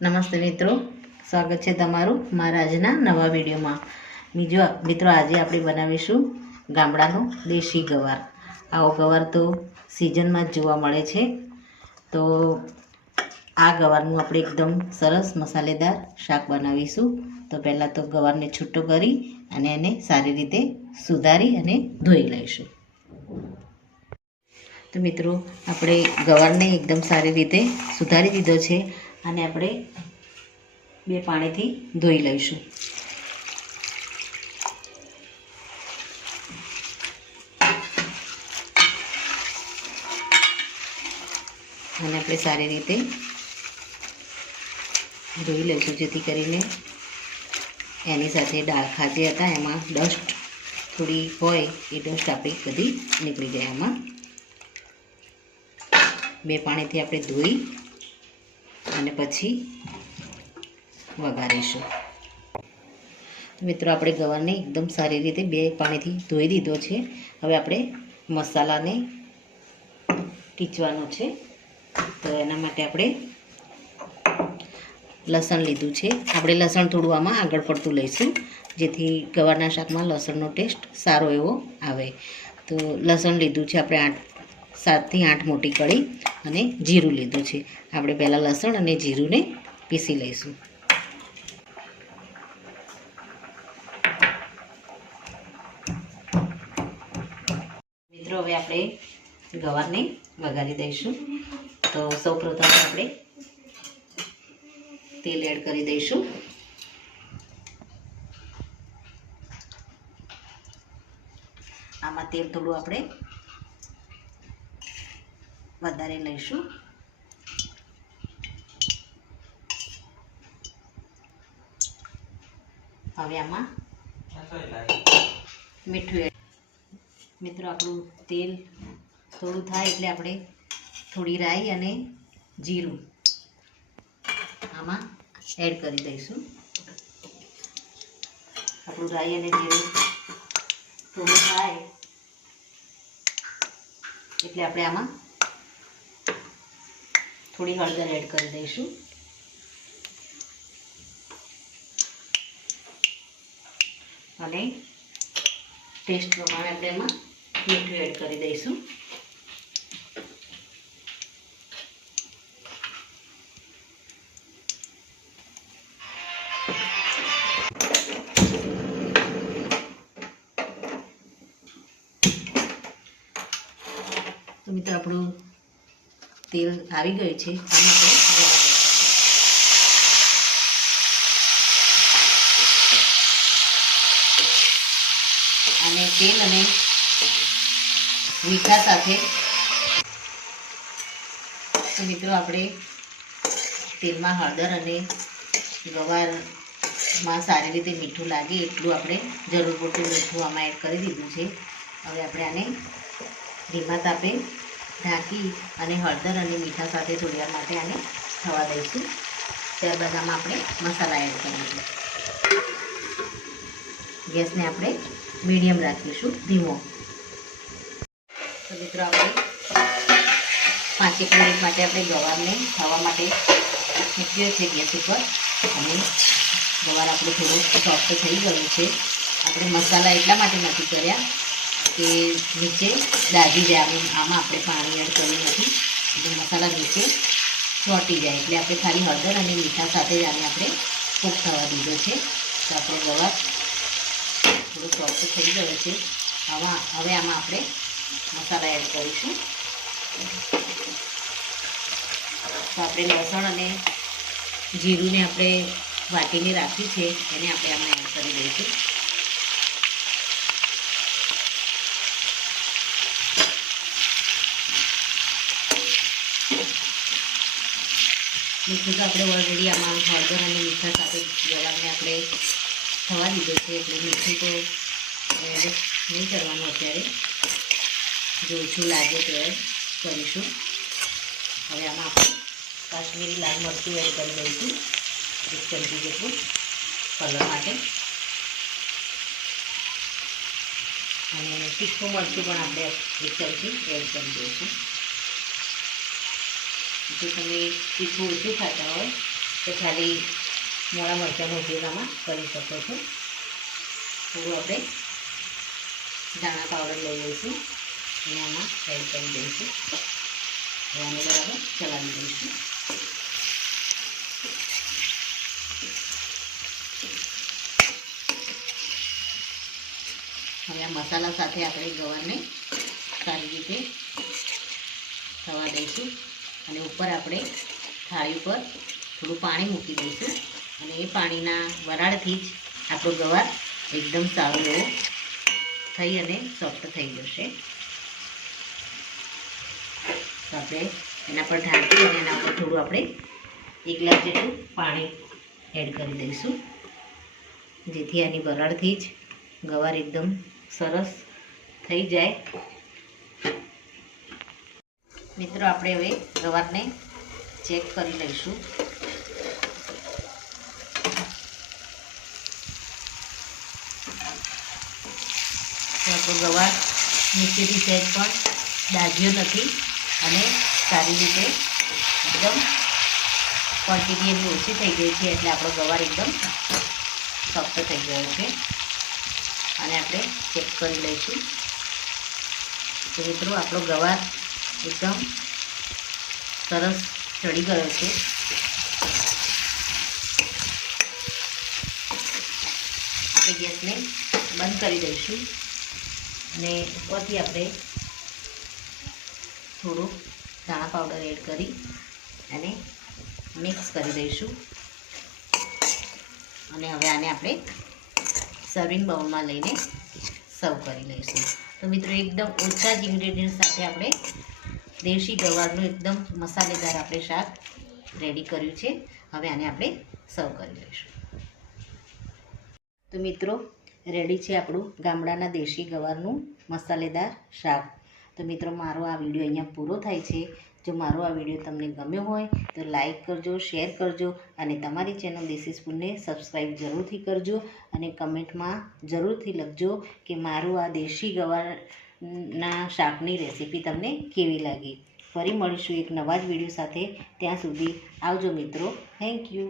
નમસ્તે મિત્રો, સ્વાગત છે તમારું મારા આજના નવા વિડીયોમાં. મિત્રો આજે આપણે બનાવીશું ગામડાનો દેશી ગવાર. આવો ગવાર તો સિઝનમાં જ જોવા મળે છે. તો આ ગવારનું આપણે એકદમ સરસ મસાલેદાર શાક બનાવીશું. તો પહેલાં તો ગવારને છૂટો કરી અને એને સારી રીતે સુધારી અને ધોઈ લઈશું. તો મિત્રો આપણે ગવારને એકદમ સારી રીતે સુધારી દીધો છે અને આપણે 2 પાણીથી ધોઈ લઈશું. અને આપણે સારી રીતે ધોઈ લઈશું જેથી કરીને એની સાથે ડાળખા જે હતા એમાં ડસ્ટ થોડી હોય એ ડસ્ટ આપણી બધી નીકળી જાય. આમાં 2 પાણીથી આપણે ધોઈ અને પછી વઘારીશું. મિત્રો આપણે ગવારને એકદમ સારી રીતે 2 પાણીથી ધોઈ દીધો છે. હવે આપણે મસાલાને ટીચવાનો છે. તો એના માટે આપણે લસણ લીધું છે. આપણે લસણ થોડું આમાં આગળ પડતું લઈશું જેથી ગવારના શાકમાં લસણનો ટેસ્ટ સારો એવો આવે. તો લસણ લીધું છે આપણે 7 થી 8 મોટી કળી અને જીરું લીધું છે. આપણે પહેલાં લસણ અને જીરુંને પીસી લઈશું. મિત્રો હવે આપણે ગવારને વઘારી દઈશું. તો સૌપ્રથમ આપણે તેલ એડ કરી દઈશું. આમાં તેલ થોડું આપણે વધારે લઈશું. હવે આમાં મીઠું એડ. મિત્રો આપણું તેલ થોડું થાય એટલે આપણે થોડી રાઈ અને જીરું આમાં એડ કરી દઈશું. આપણું રાઈ અને જીરું થોડું થાય એટલે આપણે આમાં થોડી હળદર એડ કરી દઈશું. અને ટેસ્ટ પ્રમાણે આપણે એમાં મીઠું એડ કરી દઈશું. તો મિત્રો આપણું તેલ આવી ગયું છે. આમાં આપણે અને તેલ અને મીઠા સાથે તો મિત્રો આપણે તેલમાં હળદર અને ગવારમાં સારી રીતે મીઠું લાગે એટલું આપણે જરૂર પૂરતું મીઠું આમાં એડ કરી દીધું છે. હવે આપણે આને ધીમા તાપે ઢાંકી અને હળદર અને મીઠા સાથે થોડી વાર માટે આને થવા દઈશું. ત્યારબાદ આમાં આપણે મસાલા એડ કરીશું. ગેસને આપણે મીડિયમ રાખીશું, ધીમો. તો મિત્રો આપણે 5 મિનિટ માટે આપણે ગવારને થવા માટે મૂક્યો છે ગેસ ઉપર. અને ગવાર આપણું થોડું સોફ્ટ થઈ ગયું છે. આપણે મસાલા એટલા માટે નથી કર્યા કે નીચે દાજી જાય. આમાં આપણે પાણી એડ કર્યું નથી એટલે મસાલા નીચે ચોંટી જાય. એટલે આપણે ખાલી હળદર અને મીઠા સાથે જ આને આપણે કૂક થવા દીધો છે. તો આપણો ગવાર થોડો સોફ્ટ થઈ ગયો છે. હવે આમાં આપણે મસાલા એડ કરીશું. તો આપણે લસણ અને જીરુંને આપણે વાટીને રાખ્યું છે એને આપણે આમાં એડ કરી દઈશું. મીઠું તો આપણે ઓલરેડી આમાં હળદર અને મીઠા સાથે ગવારને આપણે થવા દીધો છે એટલે મીઠું તો એડ નહીં કરવાનું અત્યારે. જો ઓછું લાગે તો એડ કરીશું. હવે આમાં આપણે કાશ્મીરી લાલ મરચું એડ કરી દઈશું, 1 ચમચી જેટલું કલર માટે. અને તીખું મરચું પણ આપણે 1 ચમચી એડ કરી દઈશું. જો તમે તીખું ઓછું ખાતા હોય તો ખાલી મોળા મરચાંનો ઉપયોગ આમાં કરી શકો છો. થોડું આપણે ધાણા પાવડર લઈ લઈશું અને આમાં એડ કરી દઈશું. હવે આને બરાબર ચલાવી દઈશું. હવે આ મસાલા સાથે આપણે ગવારને સારી રીતે થવા દઈશું અને ઉપર આપણે થાળી ઉપર થોડું પાણી મૂકી દઈશું અને એ પાણીના વરાળથી જ આપણો ગવાર એકદમ સારો એવો થઈ અને સોફ્ટ થઈ જશે. તો આપણે એના પર ઢાંકી અને એના ઉપર થોડું આપણે 1 ગ્લાસ જેટલું પાણી એડ કરી દઈશું, જેથી આની વરાળથી જ ગવાર એકદમ સરસ થઈ જાય. મિત્રો આપણે હવે ગવારને ચેક કરી લઈશું. તો આપણો ગવાર નીચેથી સહેજ પણ દાઝ્યો નથી અને સારી રીતે એકદમ ક્વોન્ટિટી એની ઓછી થઈ ગઈ છે, એટલે આપણો ગવાર એકદમ સોફ્ટ થઈ ગયો છે. અને આપણે ચેક કરી લઈશું. તો મિત્રો આપણો ગવાર એકદમ સરસ ચડી ગયો છે. આપણે ગેસને બંધ કરી દઈશું અને ઉપરથી આપણે થોડું ધાણા પાવડર એડ કરી અને મિક્સ કરી દઈશું. અને હવે આને આપણે સર્વિંગ બાઉલમાં લઈને સર્વ કરી લઈશું. તો મિત્રો એકદમ ઓછા જ ઇન્ગ્રેડિયન્ટ સાથે આપણે દેશી ગવારનું એકદમ મસાલેદાર આપણે શાક રેડી કર્યું છે. હવે આને આપણે સર્વ કરી લઈશું. તો મિત્રો રેડી છે આપણું ગામડાના દેશી ગવારનું મસાલેદાર શાક. તો મિત્રો મારો આ વિડીયો અહીંયા પૂરો થાય છે. જો મારો આ વિડીયો તમને ગમ્યો હોય તો લાઈક કરજો, શેર કરજો અને તમારી ચેનલ દેશી સ્પૂનને સબસ્ક્રાઈબ જરૂરથી કરજો અને કમેન્ટમાં જરૂરથી લખજો કે મારું આ દેશી ગવારના શાકની રેસીપી તમને કેવી લાગી. ફરી મળીશું એક નવા જ વિડીયો સાથે. ત્યાં સુધી આવજો મિત્રો. Thank you.